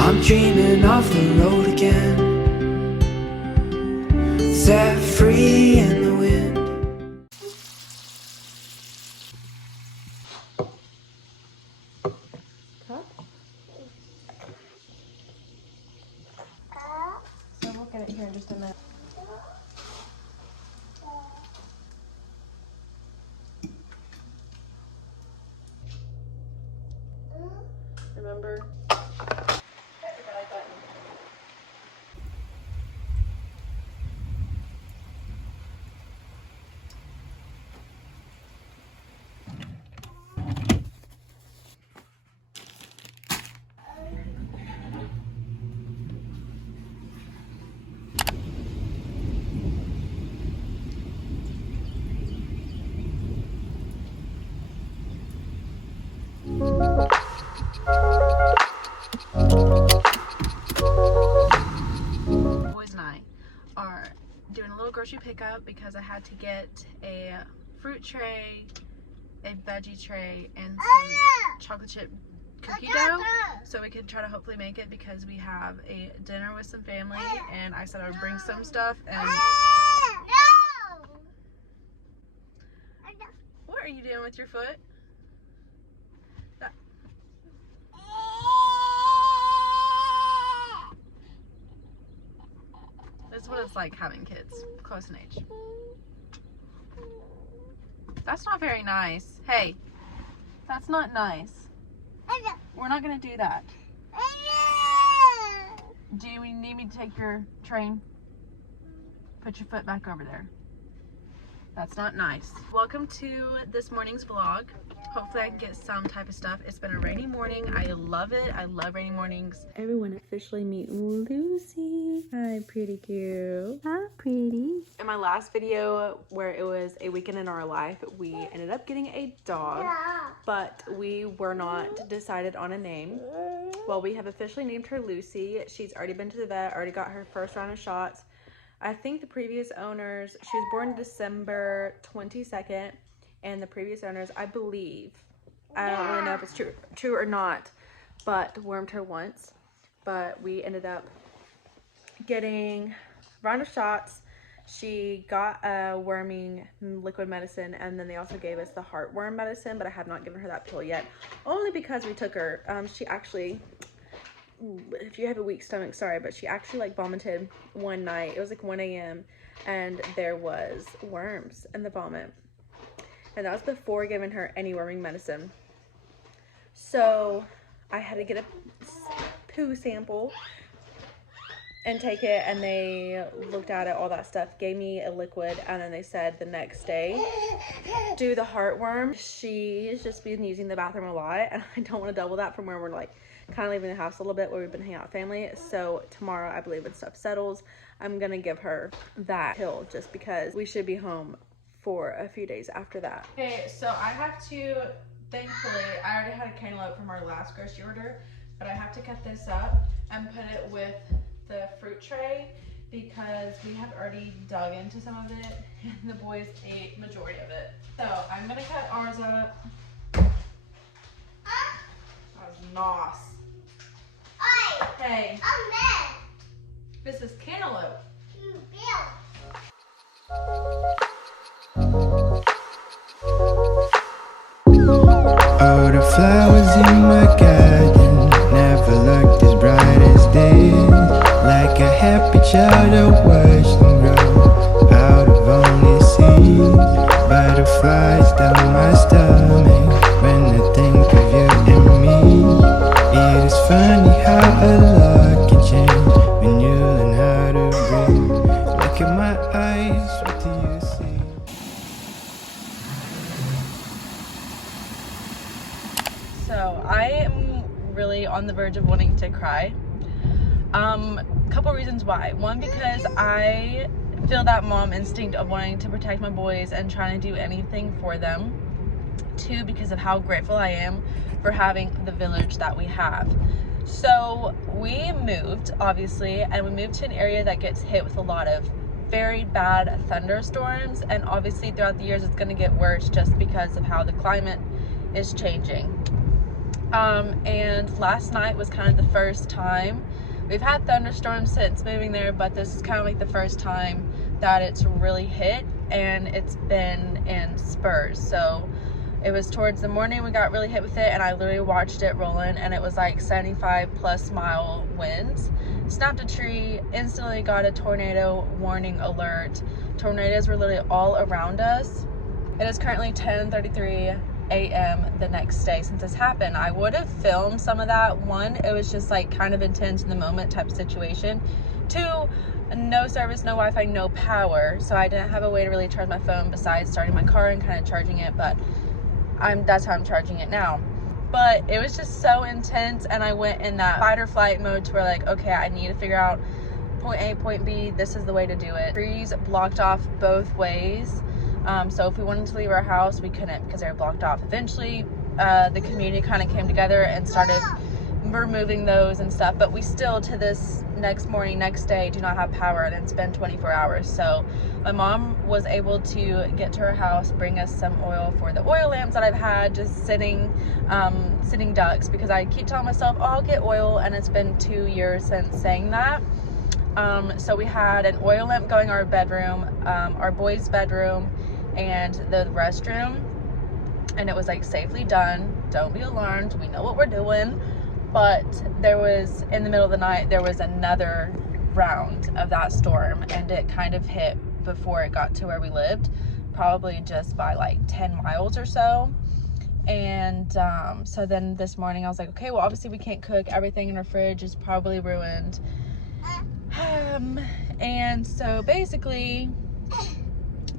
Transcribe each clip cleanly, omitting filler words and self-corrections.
I'm dreaming of the road again, set free in the wind. So we'll get it here in just a minute. Remember? Boys and I are doing a little grocery pickup because I had to get a fruit tray, a veggie tray, and some chocolate chip cookie dough so we could try to hopefully make it because we have a dinner with some family, and I said I would bring some stuff. And what are you doing with your foot? This is what it's like having kids close in age. That's not very nice. Hey, that's not nice. We're not gonna do that. Do you need me to take your train? Put your foot back over there. That's not nice. Welcome to this morning's vlog. Hopefully I can get some type of stuff. It's been a rainy morning. I love it. I love rainy mornings. Everyone officially meet Lucy. Hi, pretty girl. Hi, pretty. In my last video where it was a weekend in our life, we ended up getting a dog, but we were not decided on a name. Well, we have officially named her Lucy. She's already been to the vet, already got her first round of shots. I think the previous owners, she was born December 22nd, and the previous owners, I believe, I don't really know if it's true or not, but wormed her once. But we ended up getting a round of shots. She got a worming liquid medicine, and then they also gave us the heartworm medicine, but I have not given her that pill yet, only because we took her. She actually, if you have a weak stomach, sorry, but she actually like vomited one night. It was like 1 a.m. and there was worms in the vomit. And that was before giving her any worming medicine. So I had to get a poo sample and take it, and they looked at it, all that stuff, gave me a liquid, and then they said the next day do the heartworm. She's just been using the bathroom a lot, and I don't want to double that from where we're like kind of leaving the house a little bit, where we've been hanging out with family. So tomorrow, I believe when stuff settles, I'm gonna give her that pill just because we should be home for a few days after that. Okay, so I have to, thankfully, I already had a cantaloupe from our last grocery order, but I have to cut this up and put it with the fruit tray because we have already dug into some of it and the boys ate majority of it. So I'm gonna cut ours up. That was nos. Hey, this is cantaloupe. All the flowers in my garden never looked as bright as this. Like a happy child I watched them grow out of only seeds. Butterflies down my stomach when I think of you and me. It is funny how a lot can change when you learn how to breathe. Look at my eyes, what do you see? So I am really on the verge of wanting to cry. Couple reasons why. One, because I feel that mom instinct of wanting to protect my boys and trying to do anything for them. Two, because of how grateful I am for having the village that we have. So we moved, obviously, and we moved to an area that gets hit with a lot of very bad thunderstorms, and obviously throughout the years it's going to get worse just because of how the climate is changing. And last night was kind of the first time. We've had thunderstorms since moving there, but this is kind of like the first time that it's really hit, and it's been in spurs. So it was towards the morning we got really hit with it, and I literally watched it rolling, and it was like 75+ mile winds. Snapped a tree, instantly got a tornado warning alert. Tornadoes were literally all around us. It is currently 10:33 a.m. the next day since this happened. I would have filmed some of that. One, it was just like kind of intense in the moment type of situation. Two, no service, no Wi-Fi, no power, so I didn't have a way to really charge my phone besides starting my car and kind of charging it, but that's how I'm charging it now. But it was just so intense, and I went in that fight or flight mode to where like, okay, I need to figure out point A, point B, this is the way to do it. Trees blocked off both ways. So if we wanted to leave our house, we couldn't because they were blocked off. Eventually, the community kind of came together and started removing those and stuff, but we still, to this next day, do not have power, and it's been 24 hours. So my mom was able to get to her house, bring us some oil for the oil lamps that I've had just sitting ducks, because I keep telling myself, oh, I'll get oil, and it's been 2 years since saying that. So we had an oil lamp going our bedroom, our boys' bedroom, and the restroom, and it was like safely done. Don't be alarmed, we know what we're doing. But there was, in the middle of the night, there was another round of that storm, and it kind of hit before it got to where we lived, probably just by like 10 miles or so. And so then this morning I was like, okay, well, obviously we can't cook, everything in our fridge is probably ruined. And so basically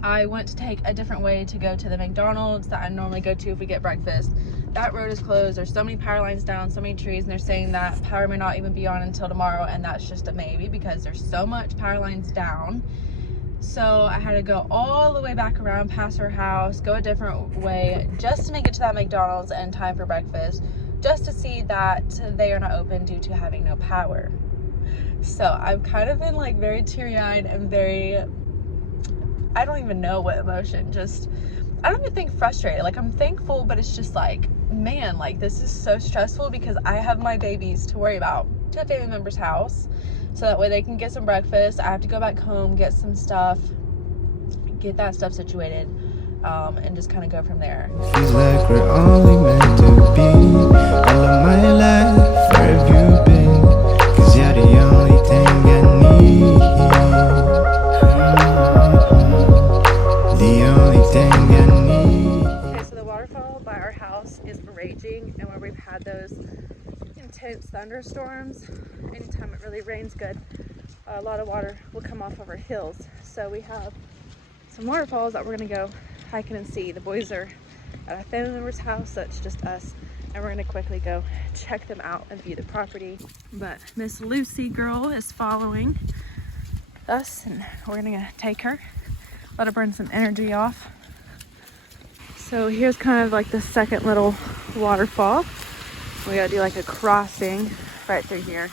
I went to take a different way to go to the McDonald's that I normally go to if we get breakfast. That road is closed. There's so many power lines down, so many trees, and they're saying that power may not even be on until tomorrow, and that's just a maybe because there's so much power lines down. So I had to go all the way back around past her house, go a different way just to make it to that McDonald's in time for breakfast, just to see that they are not open due to having no power. So I've kind of been like very teary-eyed and very, I don't even know what emotion, just, I don't even think frustrated. Like, I'm thankful, but it's just like, man, like this is so stressful because I have my babies to worry about. To a family member's house so that way they can get some breakfast. I have to go back home, get some stuff, get that stuff situated, and just kind of go from there. Feels like we're only meant to be. All of my life, where have you been? 'Cause you're the only thing I need. The only thing I need. Okay, so the waterfall by our house is raging, and where we've had those intense thunderstorms, anytime it really rains good, a lot of water will come off of our hills. So we have some waterfalls that we're gonna go hiking and see. The boys are at a family member's house, so it's just us, and we're gonna quickly go check them out and view the property. But Miss Lucy girl is following us, and we're gonna take her, let her burn some energy off. So here's kind of like the second little waterfall. We gotta do like a crossing right through here.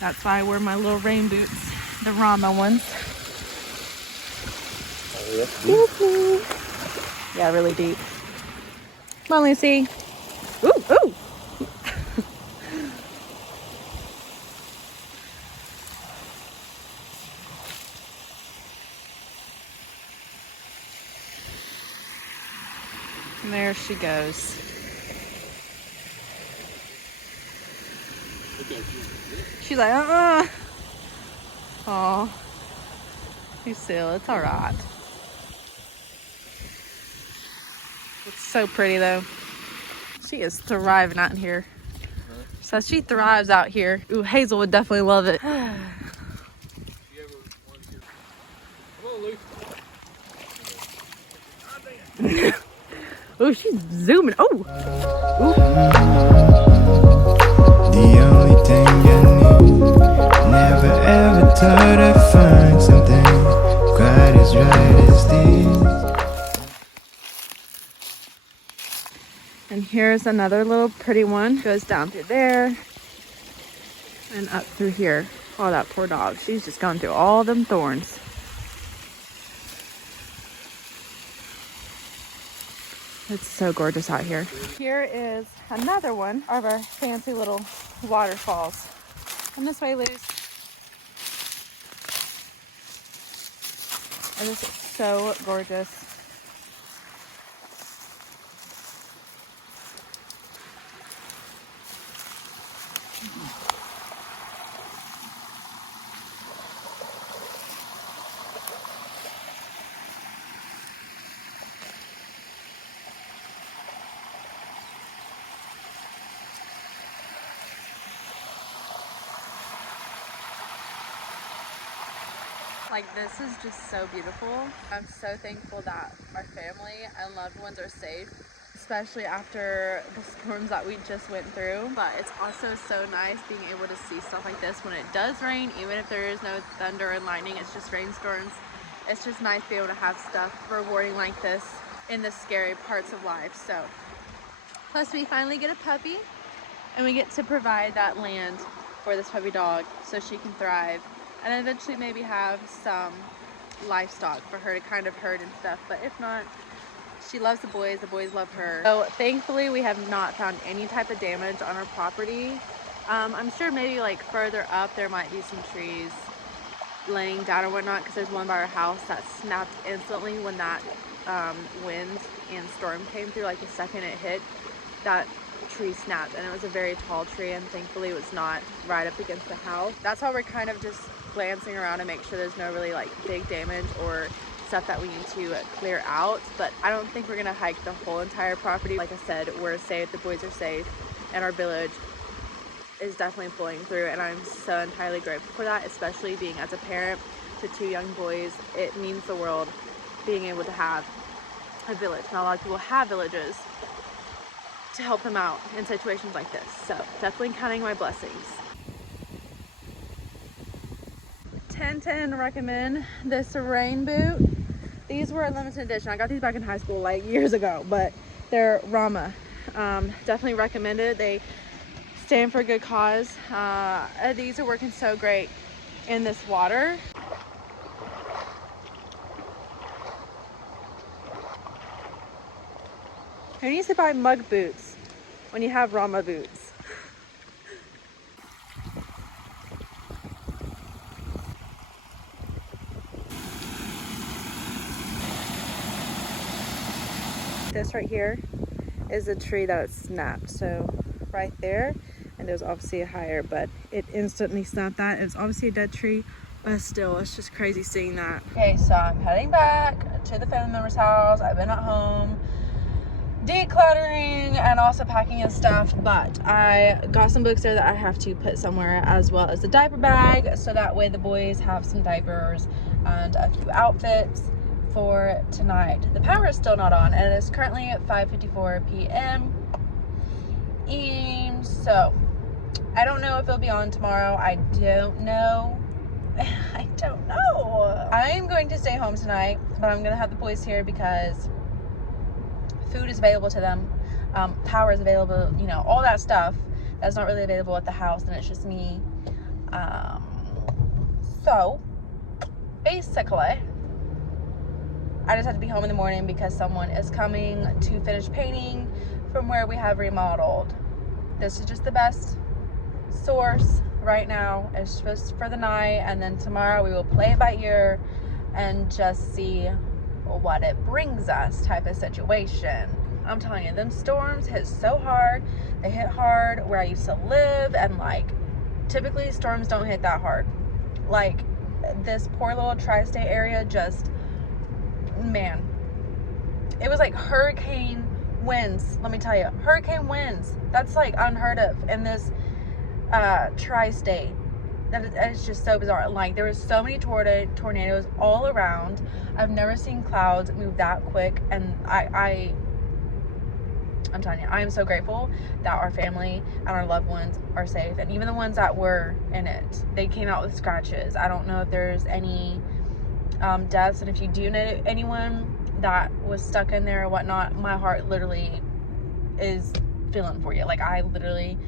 That's why I wear my little rain boots, the Rama ones. Oh, yeah, really deep. Come on, Lucy. Ooh, ooh. And there she goes. She's like, oh, you still, it's all right. It's so pretty though. She is thriving out here. So she thrives out here. Ooh, Hazel would definitely love it. Oh, she's zooming. Oh. The only thing I need. Never ever thought I'd find something quite as right as this. And here's another little pretty one. Goes down through there and up through here. Oh, that poor dog. She's just gone through all them thorns. It's so gorgeous out here. Here is another one of our fancy little waterfalls. Come this way, Luz. And this is so gorgeous. Like, this is just so beautiful. I'm so thankful that our family and loved ones are safe, especially after the storms that we just went through. But it's also so nice being able to see stuff like this when it does rain, even if there is no thunder and lightning, it's just rainstorms. It's just nice to be able to have stuff rewarding like this in the scary parts of life. So, plus we finally get a puppy and we get to provide that land for this puppy dog so she can thrive. And eventually maybe have some livestock for her to kind of herd and stuff. But if not, she loves the boys love her. So thankfully we have not found any type of damage on our property. I'm sure maybe like further up there might be some trees laying down or whatnot, because there's one by our house that snapped instantly when that wind and storm came through. Like the second it hit, that tree snapped, and it was a very tall tree, and thankfully it was not right up against the house. That's why we're kind of just glancing around to make sure there's no really like big damage or stuff that we need to clear out. But I don't think we're gonna hike the whole entire property. Like I said, we're safe, the boys are safe, and our village is definitely pulling through, and I'm so entirely grateful for that, especially being as a parent to 2 young boys. It means the world being able to have a village. Not a lot of people have villages to help them out in situations like this, so definitely counting my blessings. 10/10 recommend this rain boot. These were a limited edition. I got these back in high school like years ago, but they're Rama. Definitely recommended. They stand for a good cause. These are working so great in this water. Who needs to buy mug boots when you have Rama boots? This right here is a tree that snapped. So right there, and there's obviously a higher, but it instantly snapped that. It's obviously a dead tree, but still, it's just crazy seeing that. Okay, so I'm heading back to the family member's house. I've been at home decluttering and also packing and stuff, but I got some books there that I have to put somewhere, as well as the diaper bag, so that way the boys have some diapers and a few outfits for tonight. The power is still not on, and it is currently at 5:54 p.m. and so I don't know if it'll be on tomorrow. I don't know. I'm going to stay home tonight, but I'm gonna have the boys here because food is available to them, power is available, you know, all that stuff that's not really available at the house, and it's just me. So basically I just have to be home in the morning because someone is coming to finish painting from where we have remodeled. This is just the best source right now. It's just for the night, and then tomorrow we will play it by ear and just see what it brings us type of situation. I'm telling you, them storms hit so hard. They hit hard where I used to live, and like typically storms don't hit that hard. Like this poor little tri-state area, just, man, it was like hurricane winds. Let me tell you, hurricane winds, that's like unheard of in this tri-state. It's just so bizarre. Like there was so many tornadoes all around. I've never seen clouds move that quick, and I'm telling you, I am so grateful that our family and our loved ones are safe, and even the ones that were in it, they came out with scratches. I don't know if there's any deaths, and if you do know anyone that was stuck in there or whatnot, my heart literally is feeling for you. Like I literally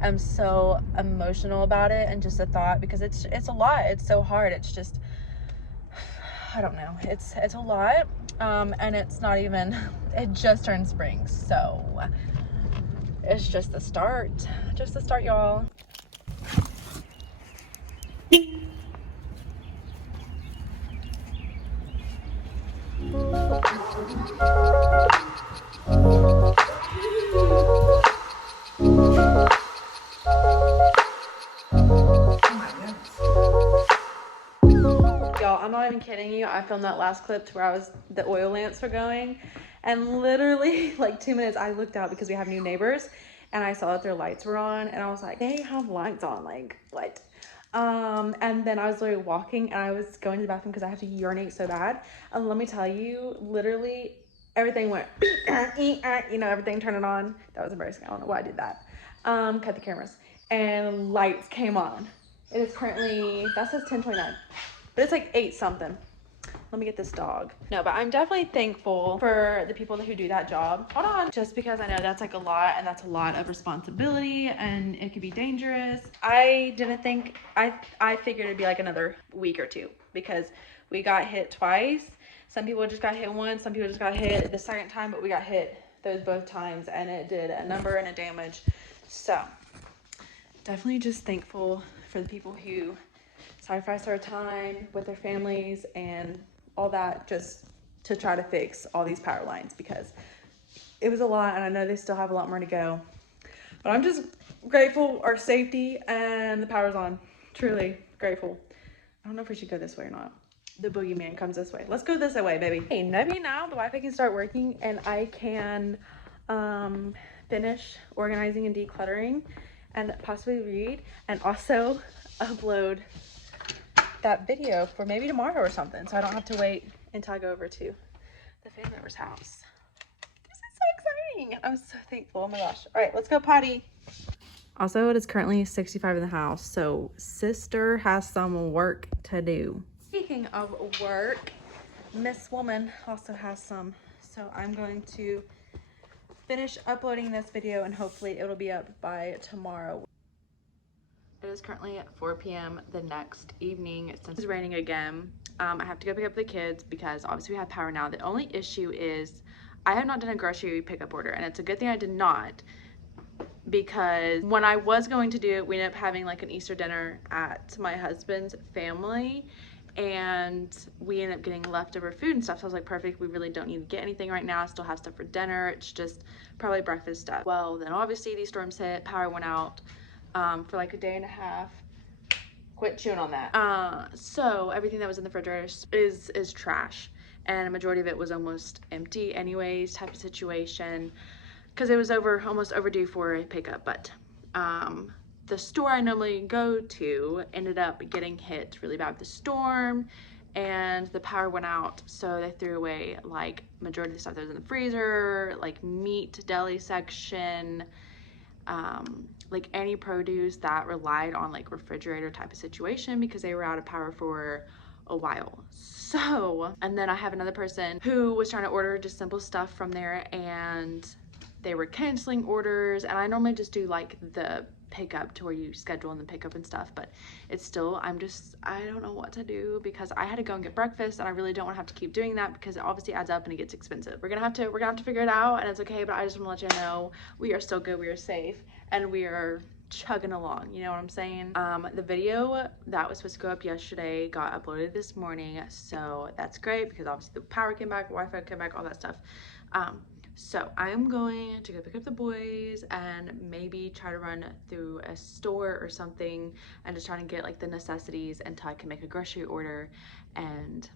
am so emotional about it, and just the thought, because it's a lot. It's so hard. It's just, I don't know, it's a lot, and it's not even, it just turned spring, so it's just the start, y'all. Y'all, I'm not even kidding you. I filmed that last clip to where the oil lamps were going, and literally like 2 minutes I looked out because we have new neighbors, and I saw that their lights were on, and I was like, they have lights on, like what? And then I was literally walking, and I was going to the bathroom because I have to urinate so bad, and let me tell you, literally everything went you know, everything turned on. That was embarrassing. I don't know why I did that. Cut the cameras, and lights came on. It is currently, that says 10:29, but it's like 8 something. Let me get this dog. No, but I'm definitely thankful for the people who do that job. Hold on. Just because I know that's like a lot, and that's a lot of responsibility, and it could be dangerous. I didn't think, I figured it'd be like another week or two, because we got hit twice. Some people just got hit once, some people just got hit the second time, but we got hit those both times, and it did a number and a damage. So definitely just thankful for the people who sacrifice their time with their families and all that just to try to fix all these power lines, because it was a lot, and I know they still have a lot more to go, but I'm just grateful our safety and the power's on. Truly grateful. I don't know if we should go this way or not. The boogeyman comes this way. Let's go this way, baby. Hey, maybe now the Wi-Fi can start working and I can finish organizing and decluttering and possibly read, and also upload that video for maybe tomorrow or something, so I don't have to wait until I go over to the family member's house. This is so exciting. I'm so thankful. Oh my gosh. All right, let's go potty. Also, it is currently 65 in the house, so sister has some work to do. Speaking of work, Miss Woman also has some, so I'm going to finish uploading this video and hopefully it'll be up by tomorrow. It is currently at 4 p.m. the next evening. Since it's raining again, I have to go pick up the kids because obviously we have power now. The only issue is I have not done a grocery pickup order, and it's a good thing I did not, because when I was going to do it, we ended up having like an Easter dinner at my husband's family, and we ended up getting leftover food and stuff. So I was like, perfect, we really don't need to get anything right now. I still have stuff for dinner. It's just probably breakfast stuff. Well, then obviously these storms hit, power went out for like a day and a half. Quit chewing on that. So everything that was in the refrigerator is trash, and a majority of it was almost empty anyways, type of situation, because it was almost overdue for a pickup. But the store I normally go to ended up getting hit really bad with the storm, and the power went out, so they threw away like majority of the stuff that was in the freezer, like meat deli section, like any produce that relied on like refrigerator type of situation, because they were out of power for a while. So, and then I have another person who was trying to order just simple stuff from there, and they were canceling orders, and I normally just do like the pickup to where you schedule and the pickup and stuff, but it's still, I don't know what to do, because I had to go and get breakfast, and I really don't want to have to keep doing that because it obviously adds up and it gets expensive. We're gonna have to figure it out, and it's okay, but I just want to let you know we are still good, we are safe, and we are chugging along, you know what I'm saying? The video that was supposed to go up yesterday got uploaded this morning, so that's great, because obviously the power came back, Wi-Fi came back, all that stuff. So I am going to go pick up the boys and maybe try to run through a store or something and just try to get like the necessities until I can make a grocery order and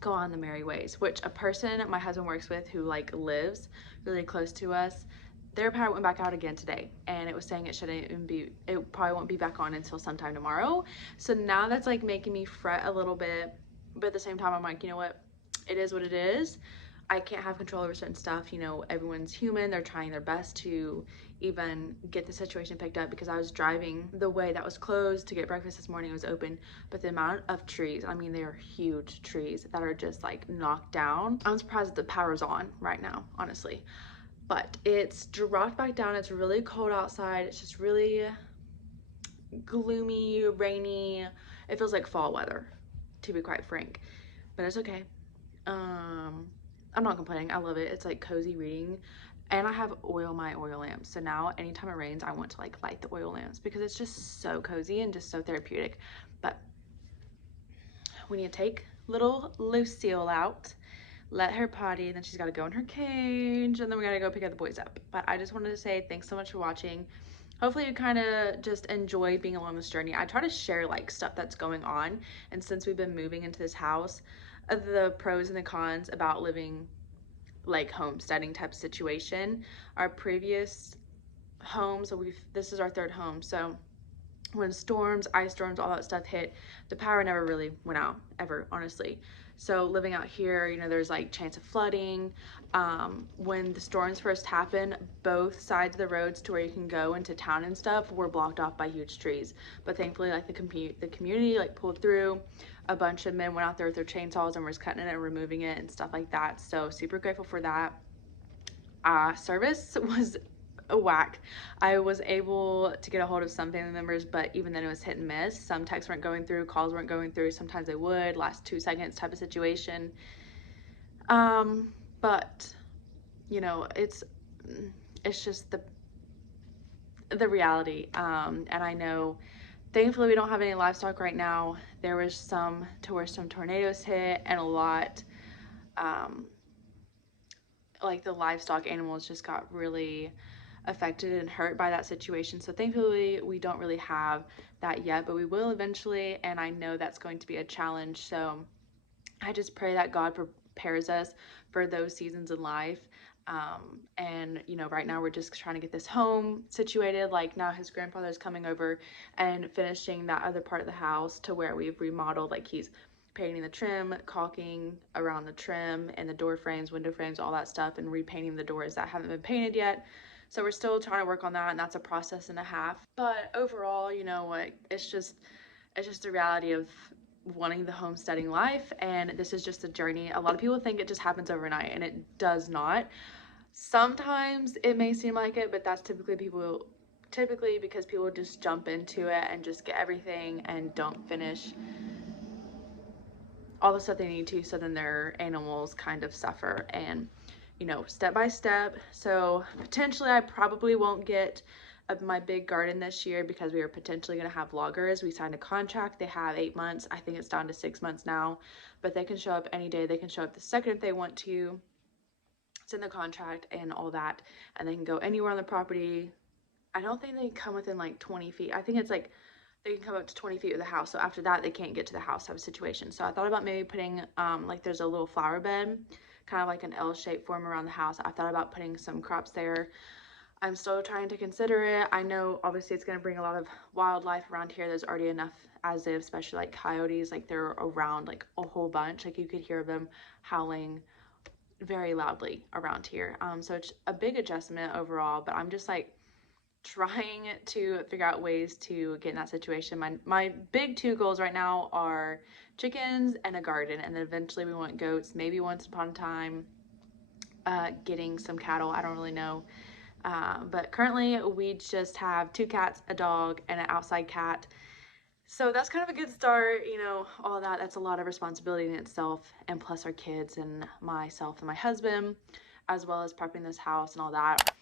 go on the merry ways. Which a person my husband works with who like lives really close to us, their power went back out again today, and it was saying it probably won't be back on until sometime tomorrow. So now that's like making me fret a little bit, but at the same time I'm like, you know what, it is what it is. I can't have control over certain stuff, you know, everyone's human, they're trying their best to even get the situation picked up, because I was driving the way that was closed to get breakfast this morning, it was open, but the amount of trees, I mean, they are huge trees that are just like knocked down. I'm surprised that the power's on right now, honestly, but it's dropped back down. It's really cold outside, it's just really gloomy, rainy, it feels like fall weather, to be quite frank. but it's okay. I'm not complaining. I love it. It's like cozy reading. And I have my oil lamps. So now anytime it rains, I want to like light the oil lamps because it's just so cozy and just so therapeutic. But we need to take little Lucille out, let her potty, and then she's got to go in her cage, and then we got to go pick up the boys up. But I just wanted to say thanks so much for watching. Hopefully you kind of just enjoy being along this journey. I try to share like stuff that's going on, and since we've been moving into this house, the pros and the cons about living like homesteading type situation. Our previous home, so this is our third home, so when storms, ice storms, all that stuff hit, the power never really went out ever, honestly. So living out here, you know, there's like chance of flooding. When the storms first happened, both sides of the roads to where you can go into town and stuff were blocked off by huge trees. But thankfully, like the community like pulled through. A bunch of men went out there with their chainsaws and was cutting it and removing it and stuff like that. So super grateful for that. Service was a whack. I was able to get a hold of some family members, but even then it was hit and miss. Some texts weren't going through, calls weren't going through. Sometimes they would, last 2 seconds type of situation. But you know, it's just the reality. And I know thankfully we don't have any livestock right now. There was some tornadoes hit, and a lot like the livestock animals just got really affected and hurt by that situation. So thankfully we don't really have that yet, but we will eventually, and I know that's going to be a challenge. So I just pray that God prepares us for those seasons in life. And you know, right now we're just trying to get this home situated. Like now his grandfather's coming over and finishing that other part of the house to where we've remodeled. Like he's painting the trim, caulking around the trim and the door frames, window frames, all that stuff, and repainting the doors that haven't been painted yet. So we're still trying to work on that, and that's a process and a half. But overall, you know, it's just the reality of wanting the homesteading life, and this is just a journey. A lot of people think it just happens overnight, and it does not. Sometimes it may seem like it, but that's typically because people just jump into it and just get everything and don't finish all the stuff they need to, so then their animals kind of suffer. And you know, step by step. So potentially I probably won't get my big garden this year because we are potentially going to have loggers. We signed a contract. They have 8 months. I think it's down to 6 months now, but they can show up any day. They can show up the second if they want to. It's in the contract and all that, and they can go anywhere on the property. I don't think they come within like 20 feet. I think it's like they can come up to 20 feet of the house. So after that, they can't get to the house type of situation. So I thought about maybe putting, like there's a little flower bed, kind of like an L-shaped form around the house. I thought about putting some crops there. I'm still trying to consider it. I know obviously it's going to bring a lot of wildlife around here. There's already enough as is, especially like coyotes, like they're around like a whole bunch. Like you could hear them howling very loudly around here. So it's a big adjustment overall, but I'm just like trying to figure out ways to get in that situation. My big 2 goals right now are chickens and a garden, and then eventually we want goats, maybe once upon a time getting some cattle. I don't really know, but currently we just have 2 cats, a dog, and an outside cat. So that's kind of a good start. You know, all that's a lot of responsibility in itself, and plus our kids and myself and my husband, as well as prepping this house and all that.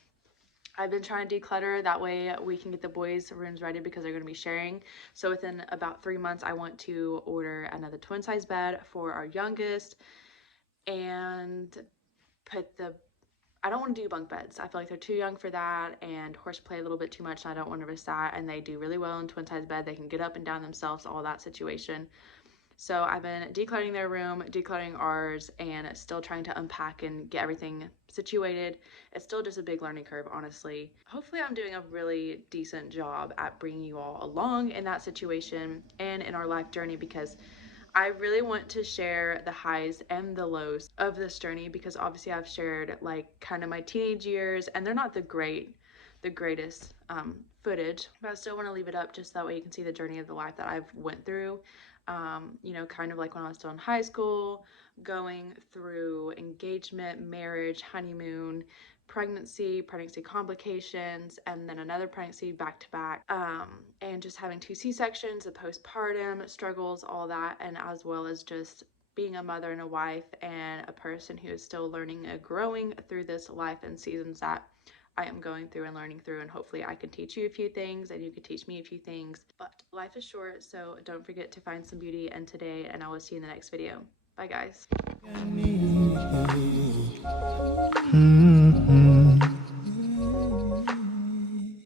I've been trying to declutter, that way we can get the boys' rooms ready because they're going to be sharing. So within about 3 months, I want to order another twin size bed for our youngest, and I don't want to do bunk beds. I feel like they're too young for that, and horseplay a little bit too much, and I don't want to risk that. And they do really well in twin size bed. They can get up and down themselves, all that situation. So I've been decluttering their room, decluttering ours, and still trying to unpack and get everything situated. It's still just a big learning curve, honestly. Hopefully I'm doing a really decent job at bringing you all along in that situation and in our life journey, because I really want to share the highs and the lows of this journey, because obviously I've shared like kind of my teenage years, and they're not the greatest footage, but I still want to leave it up just that way you can see the journey of the life that I've went through. You know, kind of like when I was still in high school, going through engagement, marriage, honeymoon, pregnancy complications, and then another pregnancy back to back, and just having 2 C-sections, the postpartum struggles, all that, and as well as just being a mother and a wife and a person who is still learning and growing through this life and seasons that I am going through and learning through, and hopefully I can teach you a few things and you can teach me a few things. But life is short, so don't forget to find some beauty in today, and I will see you in the next video. Bye guys. Mm-hmm.